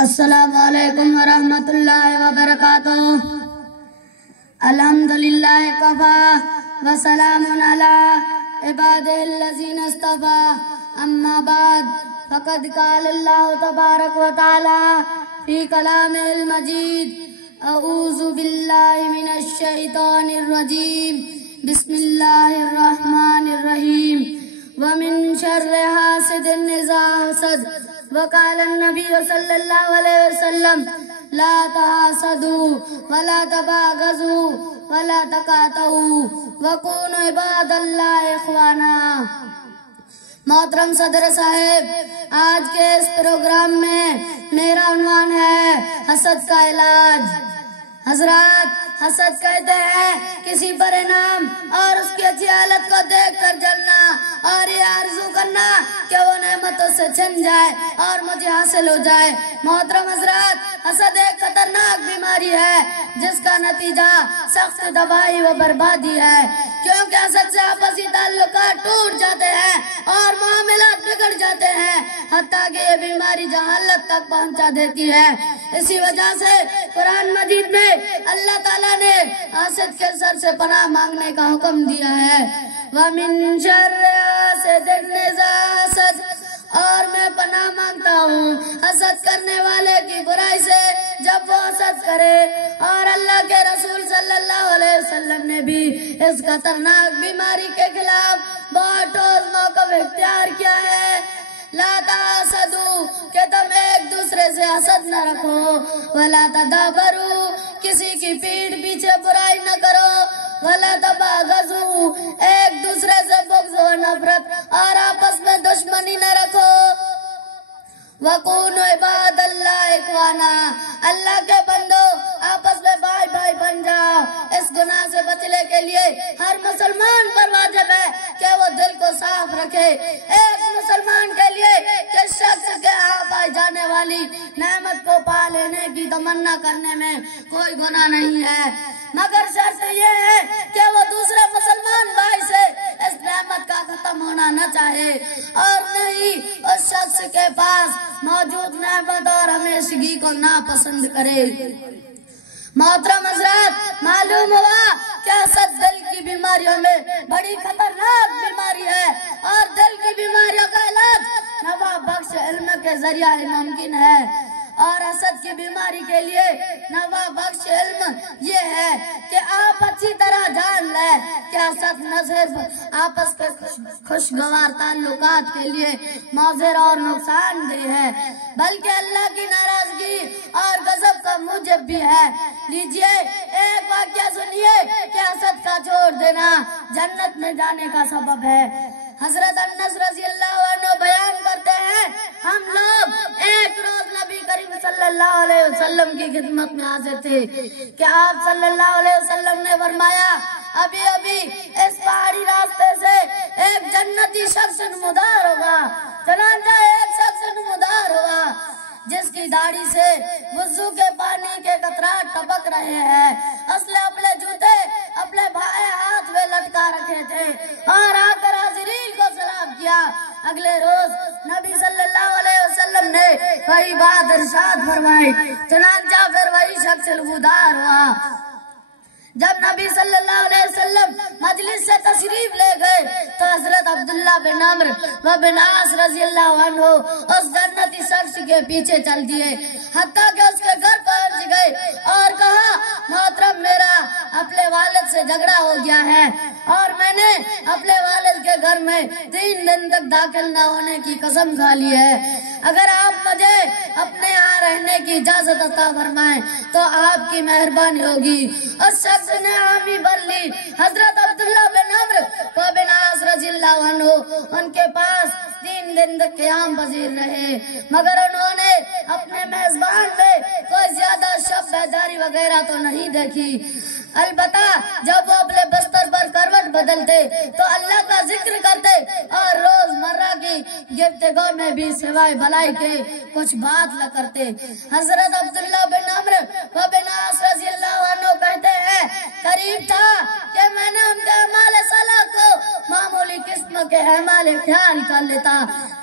السلام علیکم ورحمۃ اللہ وبرکاتہ۔ الحمدللہ کفا وسلام علی عبادہ الذین اصطفیٰ، اما بعد فقد قال اللہ تبارک و تعالی فی کلامہ المجید: اعوذ باللہ من الشیطان الرجیم، بسم اللہ الرحمن الرحیم۔ ومن شر حاسد اذا حسد، وقال النبی صلی اللہ علیہ وسلم: لا تحاسدوا ولا تباغضوا ولا تقاطعوا وكونوا عباد اللہ اخوانا۔ محترم صدر صاحب، آج کے اس پروگرام میں میرا عنوان ہے حسد کا علاج۔ حضرات، حسد کہتے ہیں کسی برے نام اور اس کی اچھی حالت کو دیکھ کر جلنا اور یہ آرزو کرنا کہ وہ نعمتوں سے چھن جائے اور مجھے حاصل ہو جائے۔ محترم حضرات، حسد ایک خطرناک بیماری ہے جس کا نتیجہ سخت تباہی و بربادی ہے، کیونکہ حسد سے آپسی تعلقات ٹوٹ جاتے ہیں اور معاملات بگڑ جاتے ہیں، حتیٰ کہ یہ بیماری جہالت تک پہنچا دیتی ہے۔ اسی وجہ سے قرآن مجید میں اللہ تعالیٰ نے حاسد کے سر سے پناہ مانگنے کا حکم دیا ہے۔ وَمِن شَرِّ حَاسِدٍ إِذَا حَسَدَ، اور میں پناہ مانگتا ہوں حسد کرنے والے کی برائی سے جب وہ حسد کرے۔ اور اللہ کے رسول صلی اللہ علیہ وسلم نے بھی اس خطرناک بیماری کے خلاف بہت ٹھوس موقف اختیار کیا ہے۔ لا تحاسدوا، کہ تم ایک دوسرے سے حسد نہ رکھو، ولا تدابروا، کسی کی پیٹھ پیچھے برائی نہ کرو، ولا تباغضوا، ایک دوسرے سے بغض و نفرت اور آپس میں دشمنی نہ رکھو۔ وَكُونُوا عِبَادَ اللَّهِ إِخْوَانًا، اللہ کے بندو آپس میں بھائی بھائی بن جاؤ۔ اس گناہ سے بچنے کے لیے ہر مسلمان پر واجب ہے کہ وہ دل کو صاف رکھے۔ ایک مسلمان کے لیے کہ شخص کے ہاں پائی جانے والی نعمت کو پا لینے کی تمنا کرنے میں کوئی گناہ نہیں ہے، مگر شرط یہ ہے کہ وہ دوسرے مسلمان بھائی سے اس نعمت کا ختم ہونا نہ چاہے اور نہ ہی اس شخص کے پاس موجود نعمت اور ہمیشگی کو ناپسند کرے۔ محترم حضرات، معلوم ہوا کہ حسد دل کی بیماریوں میں بڑی خطرناک بیماری ہے اور دل کی بیماریوں کا علاج نفع بخش علم کے ذریعہ ہی ممکن ہے۔ اور حسد کی بیماری کے لیے نفع بخش علم یہ ہے کہ آپ اچھی طرح جان لیں کہ حسد نہ صرف آپس کے خوشگوار تعلقات کے لیے مضر اور نقصان دہ ہے، بلکہ اللہ کی ناراضگی اور غضب کا موجب بھی ہے۔ لیجئے ایک واقعہ سنیے کہ حسد کا چھوڑ دینا جنت میں جانے کا سبب ہے۔ حضرت انس رضی اللہ عنہ بیان کرتے ہیں، ہم لوگ ایک روز نبی کریم صلی اللہ علیہ وسلم کی خدمت میں حاضر تھے کہ آپ صلی اللہ علیہ وسلم نے فرمایا، ابھی ابھی اس پہاڑی راستے سے ایک جنتی شخص نمودار ہوگا۔ چنانچہ ایک شخص نمودار ہوگا جس کی داڑھی سے وضو کے پانی کے قطرات ٹپک رہے ہیں، اس نے اپنے جوتے اپنے بائیں ہاتھ میں لٹکا رکھے تھے اور آ کر حاضرین کو سلام کیا۔ اگلے روز نبی صلی اللہ علیہ وسلم نے وہی بات ارشاد فرمائی، چنانچہ پھر وہی شخص نمودار ہوا۔ جب نبی صلی اللہ علیہ وسلم مجلس سے تشریف لے گئے تو حضرت عبداللہ بن عمرو و بن عاص رضی اللہ عنہ اس جنتی شخص کے پیچھے چل دیے، حتیٰ کہ اس کے گھر پہنچ گئے اور کہا، محترم، میرا اپنے والد سے جھگڑا ہو گیا ہے اور میں نے اپنے والد کے گھر میں 3 دن تک داخل نہ ہونے کی قسم کھا لی ہے۔ اگر آپ مجھے اپنے یہاں رہنے کی اجازت عطا فرمائیں تو آپ کی مہربانی ہوگی۔ اس شخص نے حامی بھر لی۔ حضرت عبداللہ بن عمرو و بن عاص رضی اللہ عنہ ان کے پاس 3 دن تک قیام پذیر رہے، مگر انہوں نے اپنے میزبان میں کوئی زیادہ شب بیداری وغیرہ تو نہیں دیکھی۔ البتہ جب وہ اپنے بستر پر کروٹ بدلتے تو اللہ کا ذکر کرتے اور روز مرہ کی گفتگو میں بھی سوائے بھلائی کے کچھ بات نہ کرتے۔ حضرت عبداللہ بن عمرو و بن عاص رضی اللہ عنہ کہتے ہیں، قریب تھا کہ میں نے ان کے اعمال صالحہ کو معمولی قسم کے اعمال خیال کر لیتا۔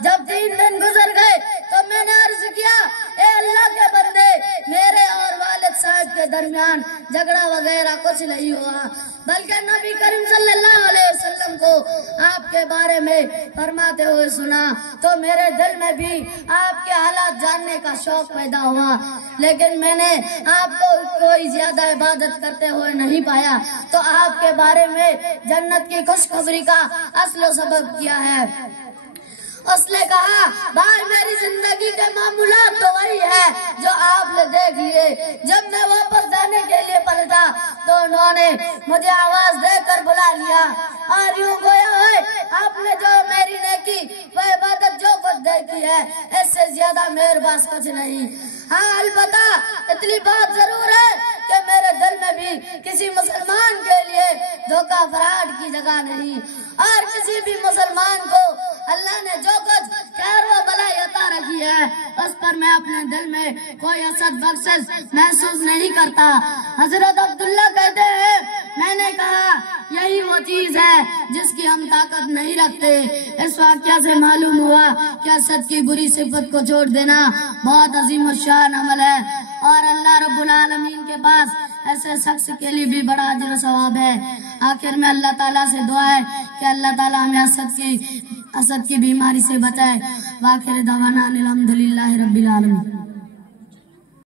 جب 3 دن گزر گئے تو میں نے عرض کیا، اے اللہ کے درمیان جھگڑا وغیرہ کچھ نہیں ہوا، بلکہ نبی کریم صلی اللہ علیہ وسلم کو آپ کے بارے میں فرماتے ہوئے سنا تو میرے دل میں بھی آپ کے حالات جاننے کا شوق پیدا ہوا، لیکن میں نے آپ کو کوئی زیادہ عبادت کرتے ہوئے نہیں پایا، تو آپ کے بارے میں جنت کی خوشخبری کا اصل و سبب کیا ہے؟ اس نے کہا بھائی میری زندگی کے معمولات تو وہی ہے جو آپ نے دیکھ لیے۔ جب میں واپس جانے کے لیے پلٹا تو انہوں نے مجھے آواز دے کر بلا لیا اور یوں گویا ہے آپ نے جو میری نیکی وہ عبادت جو کچھ دیکھی ہے اس سے زیادہ میرے پاس کچھ نہیں۔ ہاں البتہ اتنی بات ضرور ہے کہ میرے دل میں بھی کسی مسلمان کے لیے دھوکہ فراڈ کی جگہ نہیں، اور کسی بھی مسلمان کو اللہ نے جو کچھ خیر و بھلائی عطا رکھی ہے اس پر میں اپنے دل میں کوئی حسد بخشش محسوس نہیں کرتا۔ حضرت عبداللہ کہتے ہیں میں نے کہا یہی وہ چیز ہے جس کی ہم طاقت نہیں رکھتے۔ اس واقعہ سے معلوم ہوا کہ حسد کی بری صفت کو چھوڑ دینا بہت عظیم الشان عمل ہے، اور اللہ رب العالمین کے پاس ایسے شخص کے لیے بھی بڑا اجر و ثواب ہے۔ آخر میں اللہ تعالیٰ سے دعا ہے کہ اللہ تعالیٰ ہمیں حسد کی بیماری سے بچائے۔ وآخر دعوانا الحمدللہ رب العالمین۔